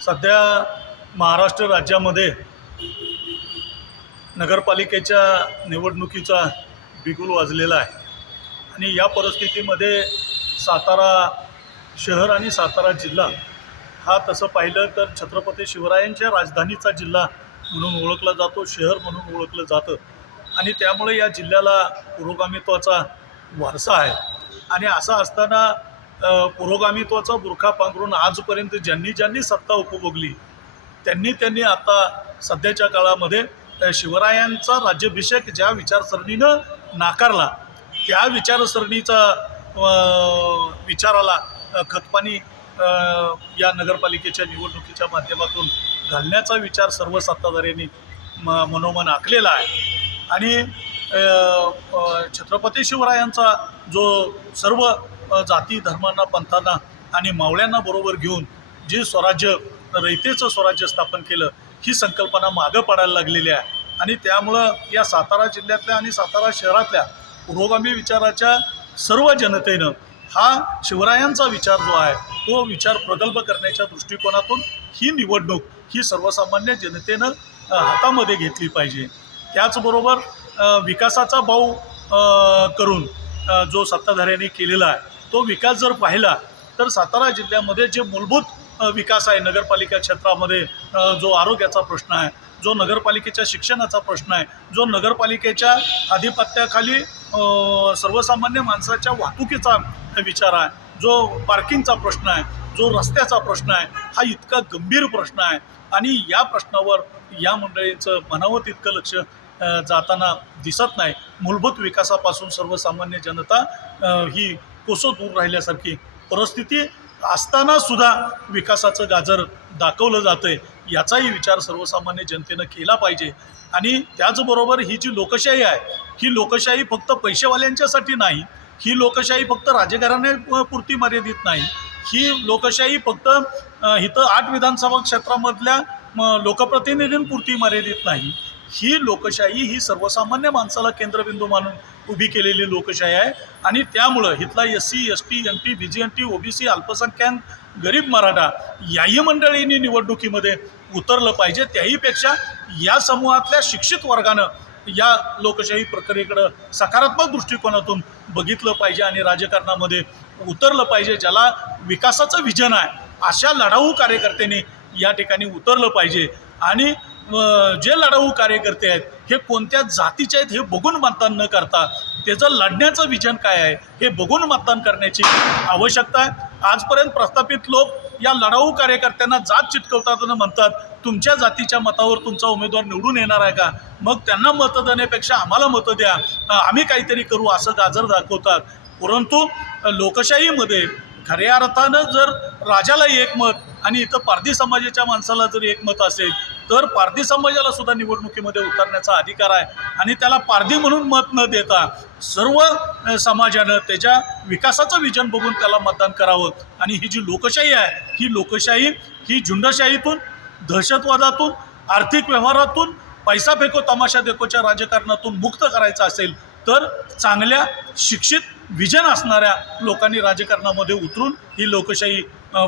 सध्या महाराष्ट्र राज्यामध्ये नगरपालिकेच्या निवडणुकीचा बिगुल वाजलेला आहे. आणि या परिस्थितीमध्ये सातारा शहर आणि सातारा जिल्हा हा तसं पाहिलं तर छत्रपती शिवरायांच्या राजधानीचा जिल्हा म्हणून ओळखला जातो शहर म्हणून ओळखलं जातं. आणि त्यामुळे या जिल्ह्याला पुरोगामित्वाचा वारसा आहे. आणि असं असताना पुरोगामित्वाचा बुरखा पांघरून आजपर्यंत ज्यांनी ज्यांनी सत्ता उपभोगली त्यांनी त्यांनी आता सध्याच्या काळामध्ये शिवरायांचा राज्याभिषेक ज्या विचारसरणीनं नाकारला त्या विचारसरणीचा विचाराला खतपाणी या नगरपालिकेच्या निवडणुकीच्या माध्यमातून घालण्याचा विचार सर्व सत्ताधाऱ्यांनी म मनोमन आखलेला आहे. आणि छत्रपती शिवरायांचा जो सर्व जाती धर्मांना पंथांना आणि मावळ्यांना बरोबर घेऊन जे स्वराज्य रयतेचं स्वराज्य स्थापन केलं ही संकल्पना मागं पडायला लागलेली आहे. आणि त्यामुळं या सातारा जिल्ह्यातल्या आणि सातारा शहरातल्या पुरोगामी विचाराच्या सर्व जनतेनं हा शिवरायांचा विचार जो आहे तो विचार प्रगल्भ करण्याच्या दृष्टिकोनातून ही निवडणूक ही सर्वसामान्य जनतेनं हातामध्ये घेतली पाहिजे. त्याचबरोबर विकासाचा भाऊ करून जो सत्ताधाऱ्यांनी केलेला आहे तो विकास जर पाहिला तर सातारा जिल्ह्यामध्ये जे मूलभूत विकास आहे नगरपालिका क्षेत्रामध्ये जो आरोग्याचा प्रश्न आहे जो नगरपालिकेच्या शिक्षणाचा प्रश्न आहे जो नगरपालिकेच्या आधिपत्याखाली सर्वसामान्य माणसाच्या वाहतुकीचा विचार आहे जो पार्किंगचा प्रश्न आहे जो रस्त्याचा प्रश्न आहे हा इतका गंभीर प्रश्न आहे. आणि या प्रश्नावर या मंडळींचं म्हणावं तितकं लक्ष जाताना दिसत नाही. मूलभूत विकासापासून सर्वसामान्य जनता ही कोसो दूर राहिल्यासारखी परिस्थिती असताना सुद्धा विकासाचं गाजर दाखवलं जातं आहे याचाही विचार सर्वसामान्य जनतेनं केला पाहिजे. आणि त्याचबरोबर ही जी लोकशाही आहे ही लोकशाही फक्त पैसेवाल्यांच्यासाठी नाही ही लोकशाही फक्त राजघराण्या पुरती मर्यादित नाही. ही लोकशाही फक्त इथं आठ विधानसभा क्षेत्रामधल्या लोकप्रतिनिधींपुरती मर्यादित नाही. ही लोकशाही ही सर्वसामान्य माणसाला केंद्रबिंदू मानून उभी केलेली लोकशाही आहे. आणि त्यामुळं इथला S C S T N T B G N T O B C अल्पसंख्याक गरीब मराठा याही मंडळींनी निवडणुकीमध्ये उतरलं पाहिजे. त्याहीपेक्षा या समूहातल्या शिक्षित वर्गानं या लोकशाही प्रक्रियेकडं सकारात्मक दृष्टिकोनातून बघितलं पाहिजे आणि राजकारणामध्ये उतरलं पाहिजे ज्याला विकासाचं विजन आहे अशा लढाऊ कार्यकर्त्यांनी या ठिकाणी उतरलं पाहिजे. आणि जे लढाऊ कार्यकर्ते आहेत हे कोणत्या जातीचे आहेत हे बघून मतदान न करता त्याचं लढण्याचं विजन काय आहे हे बघून मतदान करण्याची आवश्यकता आहे. आजपर्यंत प्रस्थापित लोक या लढाऊ कार्यकर्त्यांना जात चिटकवतात आणि म्हणतात तुमच्या जातीच्या मतावर तुमचा उमेदवार निवडून येणार आहे का? मग त्यांना मतं देण्यापेक्षा आम्हाला मतं द्या. आम्ही काहीतरी करू असं गाजर दाखवतात. परंतु लोकशाहीमध्ये खऱ्या अर्थानं जर राजाला एकमत आणि इथं पारधी समाजाच्या माणसाला जर एकमत असेल तर पारधी समाजाला सुद्धा निवडणुकीमध्ये उतरण्याचा अधिकार आहे. आणि त्याला पारधी म्हणून मत न देता सर्व समाजानं त्याच्या विकासाचं विजन बघून त्याला मतदान करावं. आणि ही जी लोकशाही आहे ही लोकशाही ही झुंडशाहीतून दहशतवादातून आर्थिक व्यवहारातून पैसा फेको तमाशा देकोच्या राजकारणातून मुक्त करायचं असेल तर चांगल्या शिक्षित विजन असणाऱ्या लोकांनी राजकारणामध्ये उतरून ही लोकशाही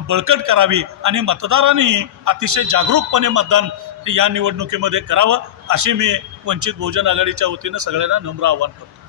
बळकट करावी आणि मतदारांनीही अतिशय जागरूकपणे मतदान या निवडणुकीमध्ये करावं अशी मी वंचित बहुजन आघाडीच्या वतीनं सगळ्यांना नम्र आवाहन करतो.